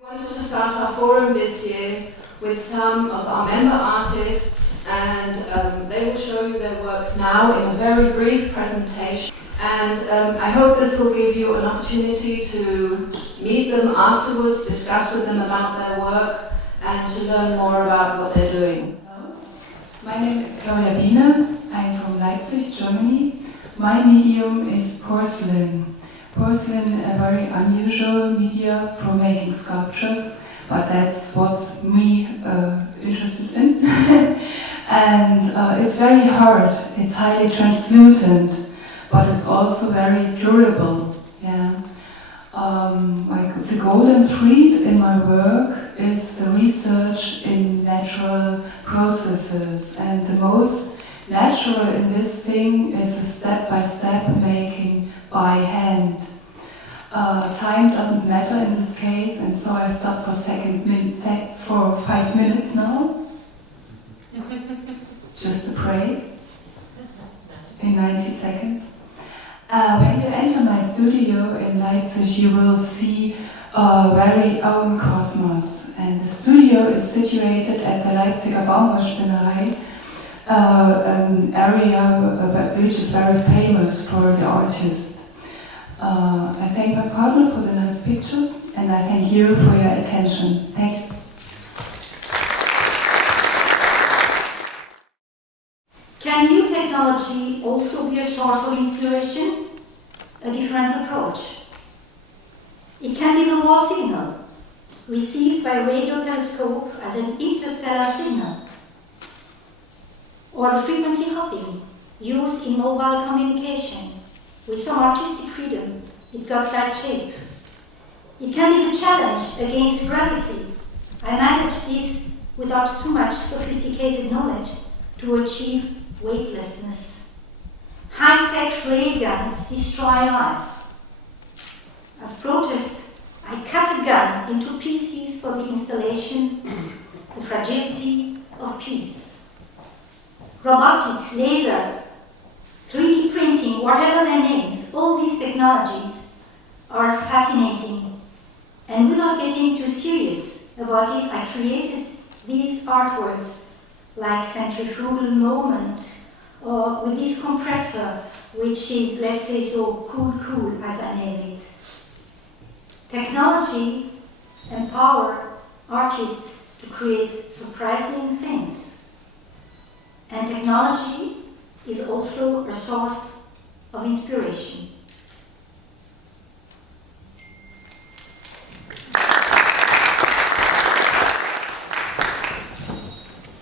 We wanted to start our forum this year with some of our member artists, and they will show you their work now in a very brief presentation. And I hope this will give you an opportunity to meet them afterwards, discuss with them about their work, and to learn more about what they're doing. My name is Claudia Biene. I'm from Leipzig, Germany. My medium is porcelain. Porcelain, a very unusual media for making sculptures, but that's what's me interested in. And it's very hard, it's highly translucent, but it's also very durable. Yeah. Like the golden thread in my work is the research in natural processes, and the most natural in this thing is the step-by-step making by hand. Time doesn't matter in this case, and so I stop for 5 minutes now. Just a break in 90 seconds. When you enter my studio in Leipzig, you will see a very own cosmos. And the studio is situated at the Leipziger Baumwollspinnerei, an area which is very famous for the artist. I thank my partner for the nice pictures, and I thank you for your attention. Thank you. Can new technology also be a source of inspiration? A different approach. It can be the raw signal, received by radio telescope as an interstellar signal, or the frequency hopping used in mobile communication. With some artistic freedom, it got that shape. It can be the challenge against gravity. I managed this without too much sophisticated knowledge to achieve weightlessness. High-tech railguns destroy lives. As protest, I cut a gun into pieces for the installation, the fragility of peace. Robotic, laser, 3D printing, whatever their names, all these technologies are fascinating. And without getting too serious about it, I created these artworks like centrifugal moment, or with this compressor, which is, let's say, so cool, as I name it. Technology empowers artists to create surprising things. And technology is also a source of inspiration.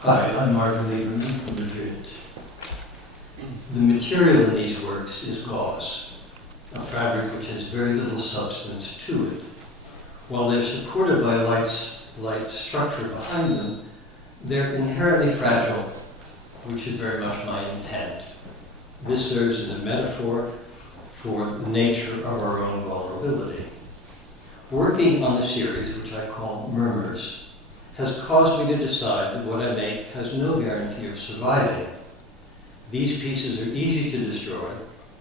Hi, I'm Martin Lieberman from Madrid. The material in these works is gauze, a fabric which has very little substance to it. While they're supported by light structure behind them, they're inherently fragile, which is very much my intent. This serves as a metaphor for the nature of our own vulnerability. Working on the series, which I call Murmurs, has caused me to decide that what I make has no guarantee of surviving. These pieces are easy to destroy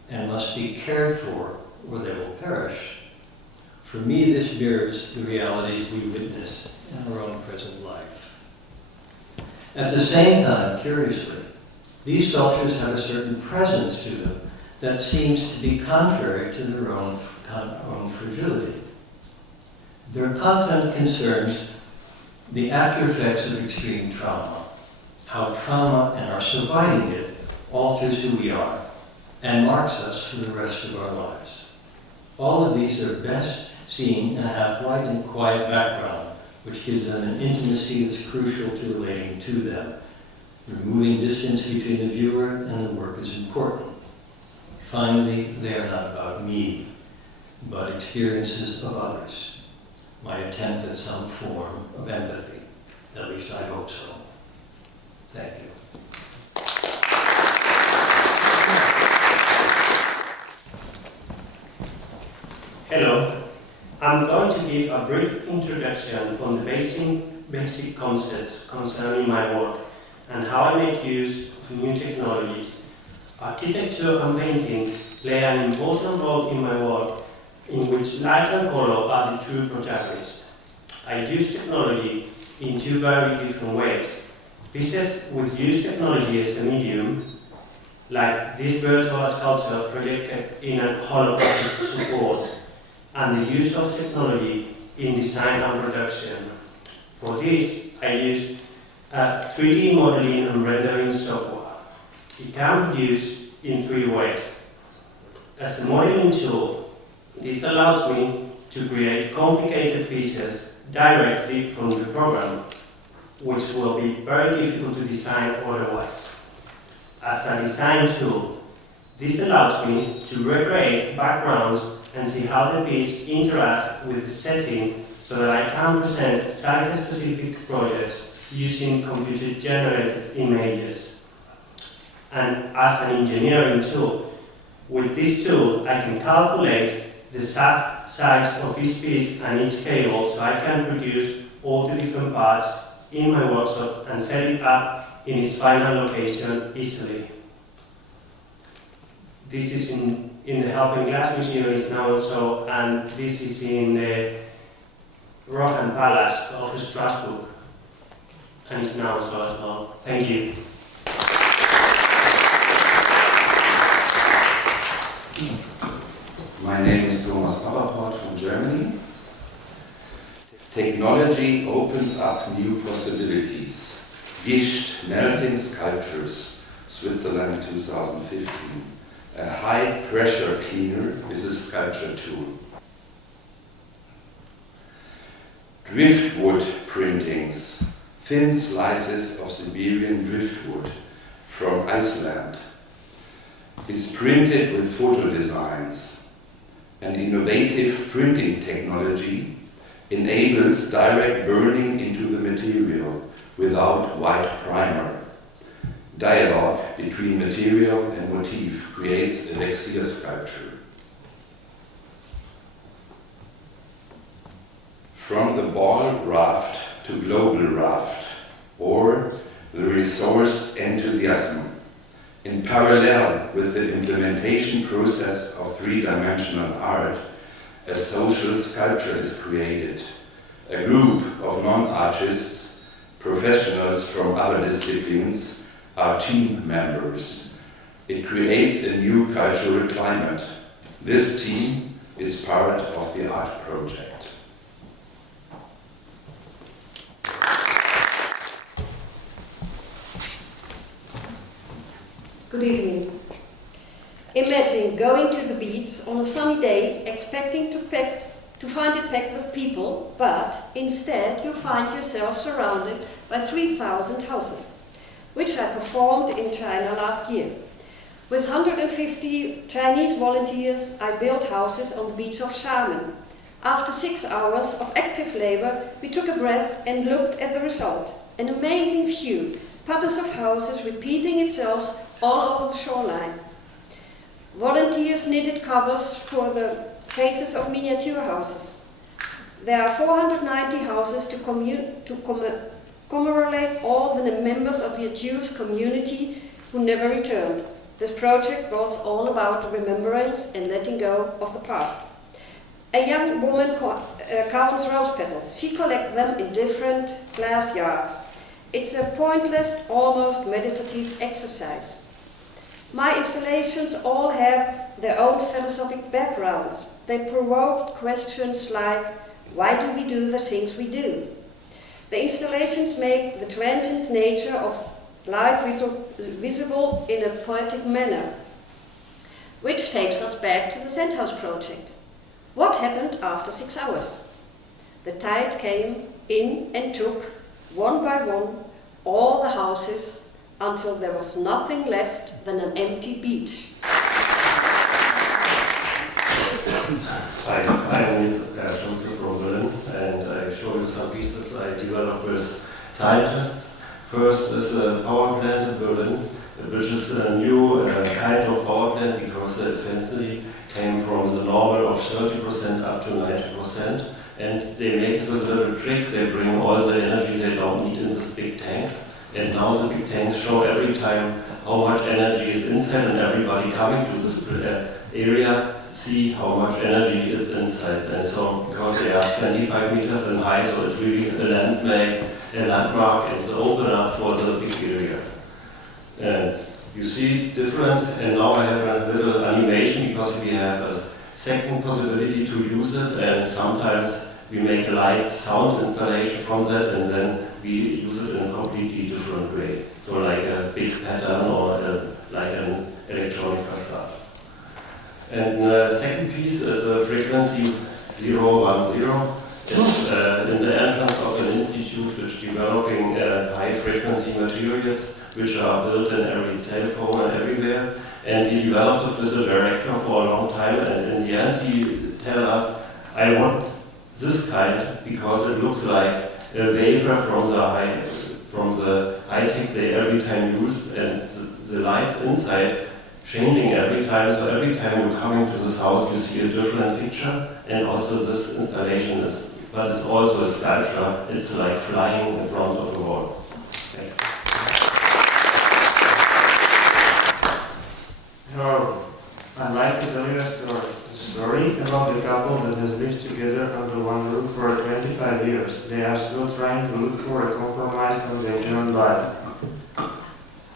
and must be cared for or they will perish. For me, this mirrors the realities we witness in our own present life. At the same time, curiously, these sculptures have a certain presence to them that seems to be contrary to their own fragility. Their content concerns the after effects of extreme trauma, how trauma and our surviving it alters who we are and marks us for the rest of our lives. All of these are best seen in a half-light and quiet background, which gives them an intimacy that's crucial to relating to them. Removing distance between the viewer and the work is important. Finally, they are not about me, but experiences of others. My attempt at some form of empathy. At least I hope so. Thank you. Hello. I'm going to give a brief introduction on the basic concepts concerning my work and how I make use of new technologies. Architecture and painting play an important role in my work, in which light and color are the true protagonists. I use technology in two very different ways. Pieces with use technology as a medium, like this virtual sculpture projected in a holographic support, and the use of technology in design and production. For this, I use 3D modeling and rendering software. It can be used in three ways. As a modeling tool, this allows me to create complicated pieces directly from the program, which will be very difficult to design otherwise. As a design tool, this allows me to recreate backgrounds and see how the piece interacts with the setting so that I can present site-specific projects using computer-generated images. And as an engineering tool, with this tool I can calculate the size of each piece and each cable so I can produce all the different parts in my workshop and set it up in its final location easily. This is in the Helping Glass Museum is now also, and this is in the Rohan Palace of Strasbourg, and it's now also as well. Thank you. My name is Thomas Aberport from Germany. Technology opens up new possibilities. Gischt melting sculptures, Switzerland 2015. A high pressure cleaner is a sculpture tool. Driftwood printings, thin slices of Siberian driftwood from Iceland, is printed with photo designs. An innovative printing technology enables direct burning into the material without white primer. Dialogue between material and motif creates elixir sculpture. From the ball raft to global raft, or the resource enthusiasm. In parallel with the implementation process of three-dimensional art, a social sculpture is created. A group of non-artists, professionals from other disciplines, are team members. It creates a new cultural climate. This team is part of the art project. Good evening. Imagine going to the beach on a sunny day, expecting to find it packed with people, but instead you find yourself surrounded by 3,000 houses, which I performed in China last year. With 150 Chinese volunteers, I built houses on the beach of Xiamen. After 6 hours of active labor, we took a breath and looked at the result. An amazing view, patterns of houses repeating itself all over the shoreline. Volunteers knitted covers for the faces of miniature houses. There are 490 houses to commemorate all the members of the Jewish community who never returned. This project was all about remembrance and letting go of the past. A young woman counts rose petals. She collects them in different glass yards. It's a pointless, almost meditative exercise. My installations all have their own philosophic backgrounds. They provoked questions like, why do we do the things we do? The installations make the transient nature of life visible in a poetic manner, which takes us back to the Sandhouse project. What happened after 6 hours? The tide came in and took, one by one, all the houses until there was nothing left than an empty beach. Hi, I'm Linz from Berlin, and I show you some pieces I developed with scientists. First is a power plant in Berlin, which is a new kind of power plant because the efficiency came from the normal of 30% up to 90%. And they make this little trick, they bring all the energy they don't need in these big tanks. And now the big tanks show every time how much energy is inside, and everybody coming to this area see how much energy is inside. And so, because they are 25 meters in height, so it's really a landmark, and it's open up for the big area. And you see different, and now I have a little animation because we have a second possibility to use it, and sometimes we make a light sound installation from that, and then we use it in a completely different way. So like a big pattern or like an electronic facade. And the second piece is a frequency 010. It's in the entrance of an institute which is developing high-frequency materials which are built in every cell phone and everywhere. And he developed it with the director for a long time, and in the end he tells us, I want this kind because it looks like a wafer from the high-tech they every time use, and the lights inside changing every time, so every time you're coming to this house you see a different picture, and also this installation is, but it's also a sculpture, it's like flying in front of the wall. Thanks. Hello, I'd like to tell you a story about the couple that has lived together under one roof for 25 years. They are still trying to look for a compromise on their joint life.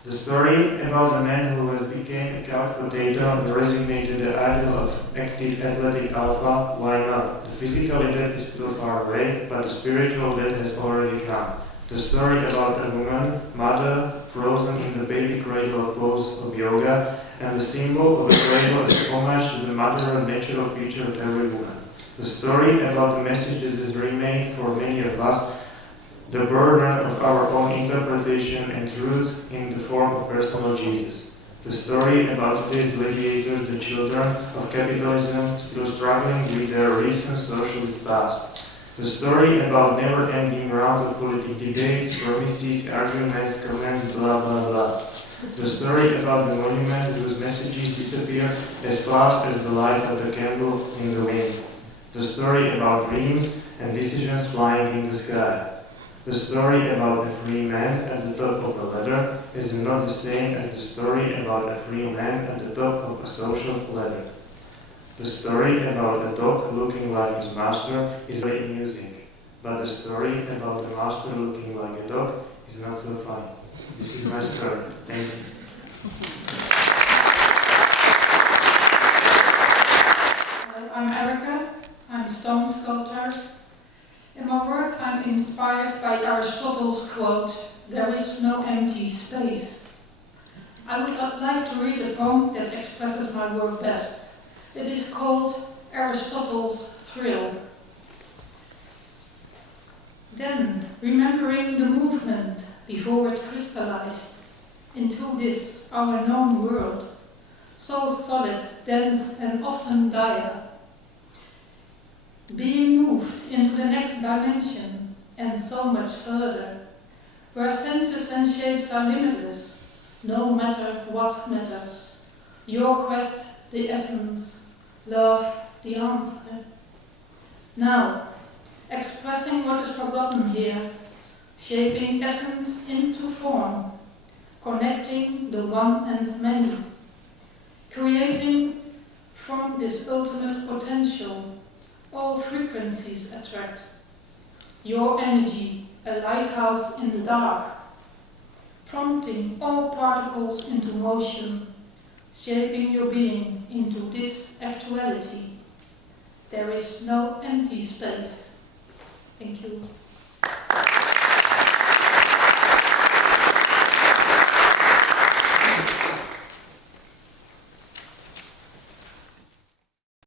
The story about the man who has become a couch potato and resignated the ideal of active athletic alpha. Why not? The physical death is still far away, but the spiritual death has already come. The story about a woman, mother, frozen in the baby cradle pose of yoga, and the symbol of a cradle as homage to the mother and natural feature of every woman. The story about the messages that remain for many of us the burden of our own interpretation and truth in the form of personal Jesus. The story about today's mediators, the children of capitalism, still struggling with their recent socialist past. The story about never-ending rounds of political debates, promises, arguments, comments, blah blah blah. The story about the monument whose messages disappear as fast as the light of a candle in the wind. The story about dreams and decisions flying in the sky. The story about a free man at the top of a ladder is not the same as the story about a free man at the top of a social ladder. The story about a dog looking like his master is very amusing, but the story about the master looking like a dog is not so funny. This is my story. Thank you. Hello, I'm Erica. I'm a stone sculptor. In my work, I'm inspired by Aristotle's quote, "There is no empty space." I would like to read a poem that expresses my work best. It is called Aristotle's Thrill. Then, remembering the movement before it crystallized into this, our known world, so solid, dense, and often dire, being moved into the next dimension and so much further, where senses and shapes are limitless, no matter what matters. Your quest, the essence, love, the answer. Now, expressing what is forgotten here, shaping essence into form, connecting the one and many, creating from this ultimate potential. All frequencies attract. Your energy, a lighthouse in the dark, prompting all particles into motion, shaping your being into this actuality. There is no empty space. Thank you.